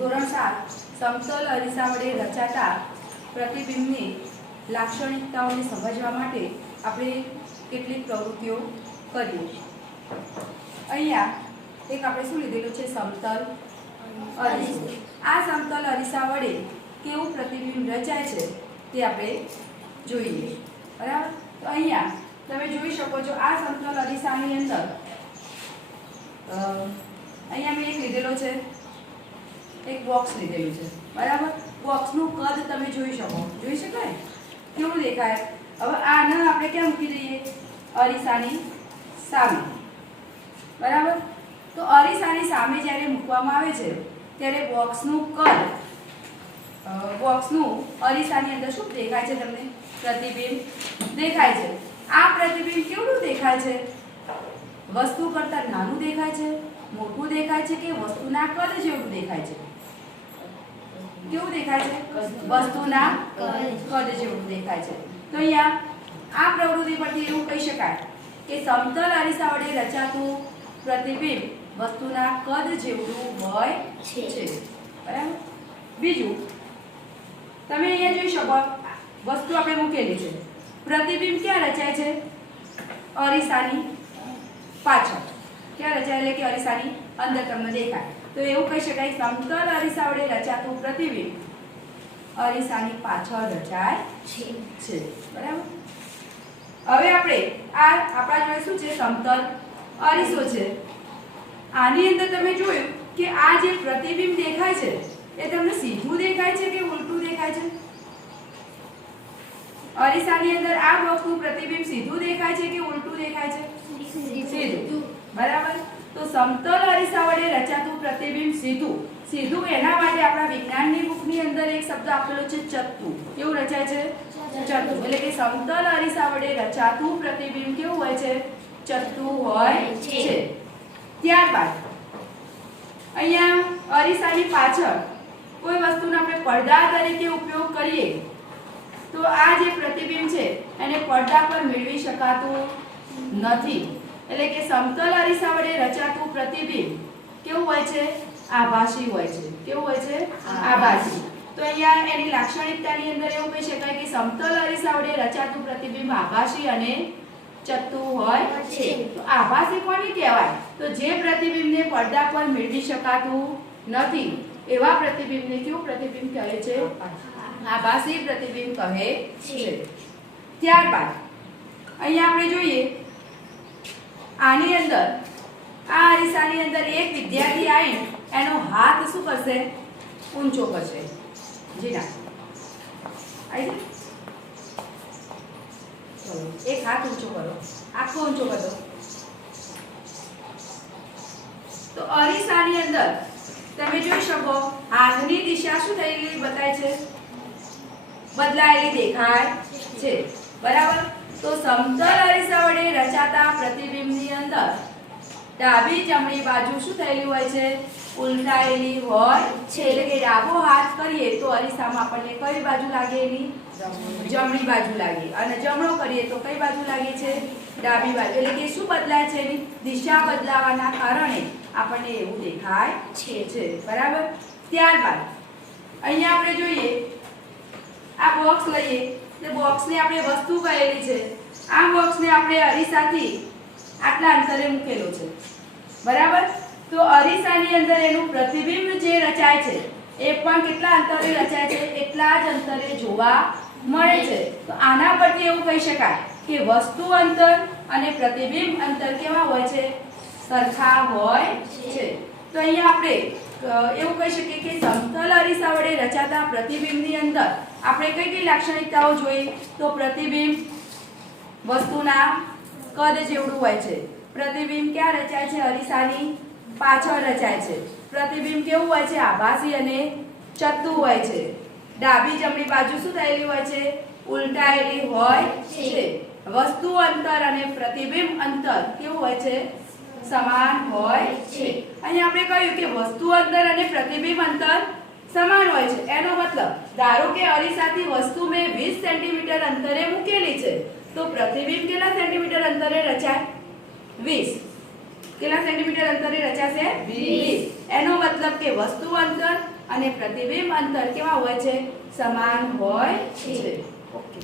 ધોરણ 7 સમતલ અરીસા વડે રચાતા પ્રતિબિંબની લાક્ષણિકતાઓને સમજવા માટે આપણે કેટલીક પ્રવૃત્તિઓ કરીએ. અહીંયા એક આપણે શું લીધેલું છે, સમતલ અરીસો. આ સમતલ અરીસા વડે કેવું પ્રતિબિંબ રચાય છે તે આપણે જોઈએ. બરાબર. તો અહીંયા તમે જોઈ શકો છો, આ સમતલ અરીસાની અંદર અહીંયા મેં એક લીધેલો છે, એક બોક્સ લીધેલું છે. બરાબર. બોક્સનું કદ તમે જોઈ શકાય કેવું દેખાય. હવે આને આપણે ક્યાં મૂકી દઈએ, અરીસાની સામે. બરાબર. તો અરીસાની સામે જ્યારે મૂકવામાં આવે છે ત્યારે બોક્સનું કદ, બોક્સનું અરીસાની અંદર શું દેખાય છે, તમને પ્રતિબિંબ દેખાય છે. આ પ્રતિબિંબ કેવું દેખાય છે, વસ્તુ કરતાં નાનું દેખાય છે, મોટું દેખાય છે કે વસ્તુના કદ જેવું દેખાય છે? કેવું દેખાય છે, વસ્તુના કદ જેવું દેખાય છે. તો અહીંયા આ પ્રવૃત્તિ પરથી એવું કહી શકાય કે સમતલ અરીસા વડે રચાતું પ્રતિબિંબ વસ્તુના કદ જેવડું હોય છે. બરાબર. બીજું તમે અહીંયા જોઈ શકો, વસ્તુ આપણે મૂકેલી છે. પ્રતિબિંબ ક્યાં રચાય છે, અરીસાની પાછળ. ક્યાં રચાય, એટલે કે અરીસાની અંદર તમને દેખાય. તો એવું કહી શકાય, સમતલ અરીસા વડે રચાતું પ્રતિબિંબ અરીસાની પાછળ રચાય છે. બરાબર. હવે આપણે આપણા જોડે શું છે, સમતલ અરીસો છે. આની અંદર તમે જોયું કે આ જે પ્રતિબિંબ દેખાય છે એ તમને સીધું દેખાય છે કે ઉલટું દેખાય છે? અરીસાની અંદર આ બોક્સનું પ્રતિબિંબ સીધું દેખાય છે કે ઉલટું દેખાય છે? સીધું. બરાબર. તો સમતલ અરીસા વડે રચાતું પ્રતિબિંબ સીધું એના માટે આપણા વિજ્ઞાનની બુકની અંદર એક શબ્દ આપેલો છે, ચત્તુ. કેવું રચાય છે, ચત્તુ. એટલે કે સમતલ અરીસા વડે રચાતું પ્રતિબિંબ કેવું હોય છે, ચત્તુ હોય છે. ત્યારબાદ અહીંયા અરીસાની પાછળ કોઈ વસ્તુનો આપણે પડદા તરીકે ઉપયોગ કરીએ તો આ જે પ્રતિબિંબ છે એને પડદા પર મેળવી શકાતું નથી. એટલે કે સમતલ અરીસા વડે રચાતું પ્રતિબિંબ કેવું હોય છે, આભાસી હોય છે. કેવું હોય છે, આભાસી. તો અહીંયા એની લાક્ષણિકતાની અંદર એવું કહી શકાય કે સમતલ અરીસા વડે રચાતું પ્રતિબિંબ આભાસી અને ચત્તુ હોય છે. તો આભાસી કોને કહેવાય, તો જે પ્રતિબિંબને પડદા પર મેળવી શકાતું નથી એવા પ્રતિબિંબને કેવું પ્રતિબિંબ કહે છે, આભાસી પ્રતિબિંબ કહે છે. ત્યારબાદ અહીંયા આપણે જોઈએ, આની અંદર આ અરીસાની અંદર એક વિદ્યાર્થી આવીને એનો હાથ શું કરશે, ઊંચો કરશે. જી ના આવી જાય. ચલો એક હાથ ઊંચો કરો, આખો ઊંચો કરો. તો અરીસાની અંદર તમે જોઈ શકો હાથની દિશા શું થયેલી બતાય છે, બદલાયેલી દેખાય છે. બરાબર. તો સમતલ અરીસા વડે રચાતા પ્રતિબિંબની અંદર ડાબી જમણી બાજુ શું થયેલી હોય છે, ઉલટાયેલી હોય છે. એટલે કે ડાબો હાથ કરીએ તો અરીસામાં આપણને કઈ બાજુ લાગે, એની જમણી બાજુ લાગે, અને જમણો કરીએ તો કઈ બાજુ લાગે છે, ડાબી બાજુ. એટલે કે શું બદલાય છે, એની દિશા બદલાવાના કારણે આપણને એવું દેખાય છે. બરાબર. ત્યારબાદ અહીંયા આપણે જોઈએ, આ બોક્સ લઈએ તો બોક્સને આપણે વસ્તુ કહેલી છે. આ બોક્સને આપણે અરીસાથી આટલા અંતરે મૂકેલો છે. બરાબર. તો અરીસાની અંદર એનું પ્રતિબિંબ જે રચાય છે એ પણ કેટલા અંતરે રચાય છે, એટલા જ અંતરે જોવા મળે છે. તો આના પરથી એવું કહી શકાય કે વસ્તુ અંતર અને પ્રતિબિંબ અંતર કેવા હોય છે, સરખા હોય છે. તો અહીંયા આપણે એવું કહી શકીએ કે સમતલ અરીસા વડે રચાતા પ્રતિબિંબની અંદર આપણે કઈ કઈ લાક્ષણિકતાઓ જોઈ, તો પ્રતિબિંબ વસ્તુના કદ જેવડું હોય છે. પ્રતિબિંબ ક્યાં રચાય છે, અરીસાની પાછળ રચાય છે. પ્રતિબિંબ કેવું હોય છે, આભાસી અને ચત્તુ હોય છે. ડાબી જમણી બાજુ શું થયેલી હોય છે, ઉલટાયેલી હોય છે. વસ્તુ અંતર અને પ્રતિબિંબ અંતર કેવું હોય છે, સમાન હોય છે. અહીં આપણે કહ્યું કે વસ્તુ અંતર અને પ્રતિબિંબ અંતર સમાન હોય છે. એનો મતલબ ધારો કે અરીસાથી વસ્તુ મેં 20 સેન્ટીમીટર અંતરે મૂકેલી છે તો પ્રતિબિંબ કેટલા સેન્ટીમીટર અંતરે રચાય, 20. કેટલા સેન્ટીમીટર અંતરે રચાશે 20 એનો મતલબ કે વસ્તુ અંતર અને પ્રતિબિંબ અંતર કેવા હોય છે સમાન હોય છે ઓકે